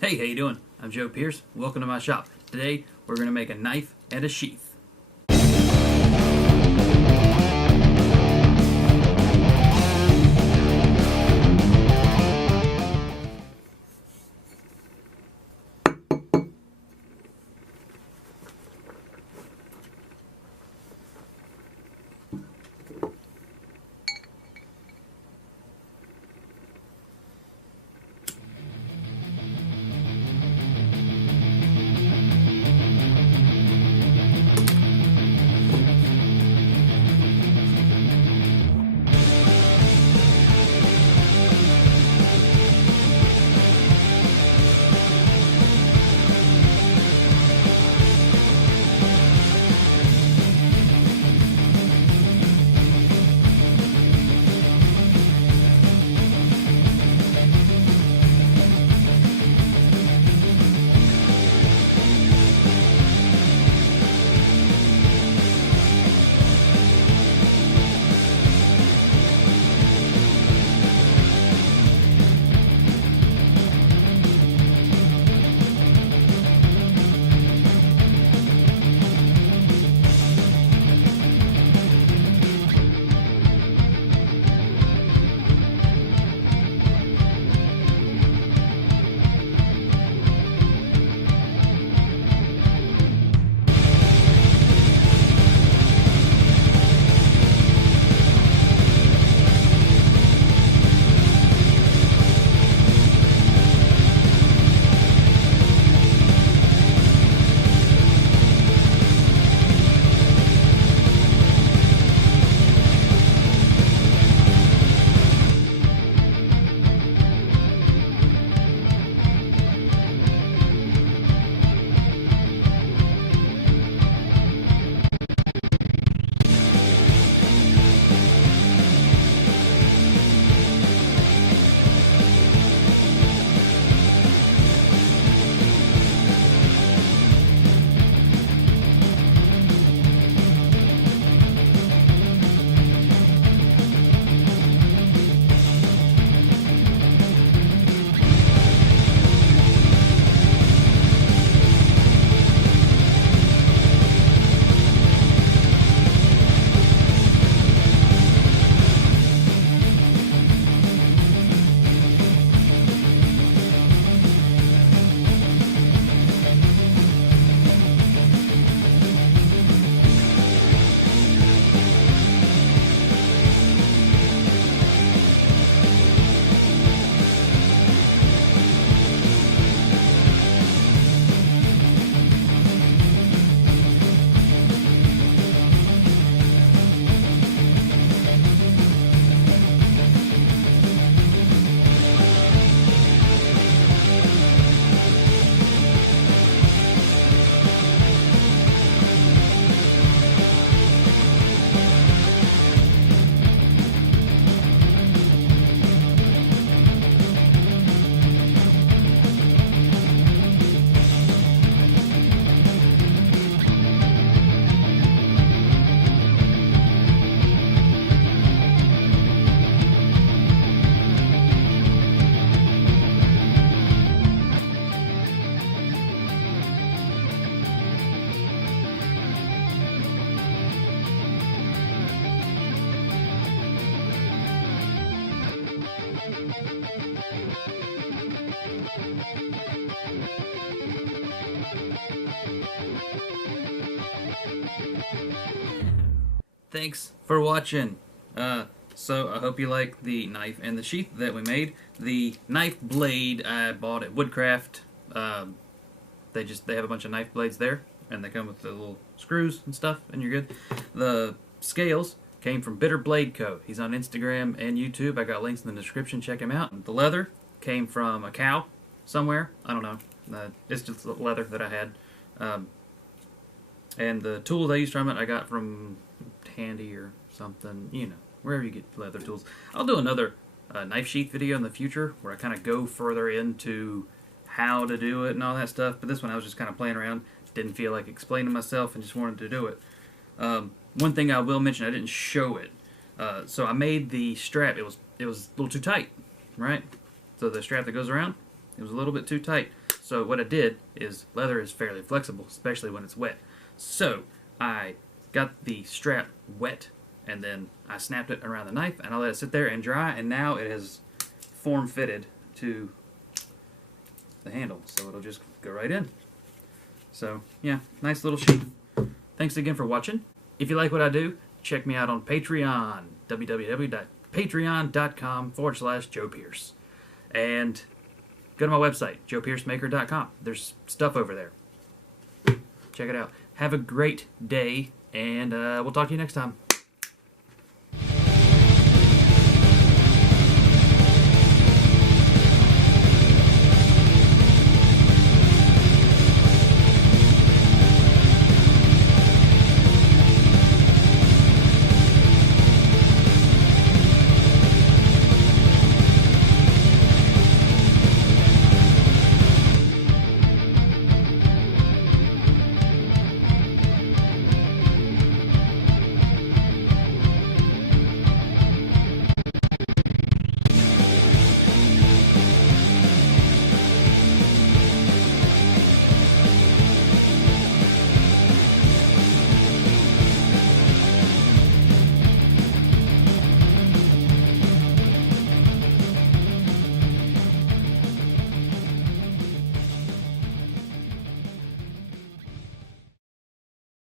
Hey, how you doing? I'm Joe Pierce. Welcome to my shop. Today, we're going to make a knife and a sheath. Thanks for watching. So I hope you like the knife and the sheath that we made. The knife blade I bought at Woodcraft. They have a bunch of knife blades there, and they come with the little screws and stuff, and you're good. The scales came from Bitter Blade Co. He's on Instagram and YouTube. I got links in the description. Check him out. The leather came from a cow somewhere. I don't know. It's just leather that I had. And the tools I used from it, I got from Handy or something, you know, wherever you get leather tools. I'll do another knife sheath video in the future where I kind of go further into how to do it and all that stuff, but this one I was just kind of playing around, didn't feel like explaining myself and just wanted to do it. One thing I will mention, I didn't show it. So I made the strap, it was a little too tight, right? So the strap that goes around, it was a little bit too tight. So what I did is leather is fairly flexible, especially when it's wet. So I got the strap wet, and then I snapped it around the knife, and I let it sit there and dry, and now it is form-fitted to the handle, so it'll just go right in. So yeah, nice little sheath. Thanks again for watching. If you like what I do, check me out on Patreon, www.patreon.com/Joe Pierce. And go to my website, joepiercemaker.com. There's stuff over there. Check it out. Have a great day, and we'll talk to you next time.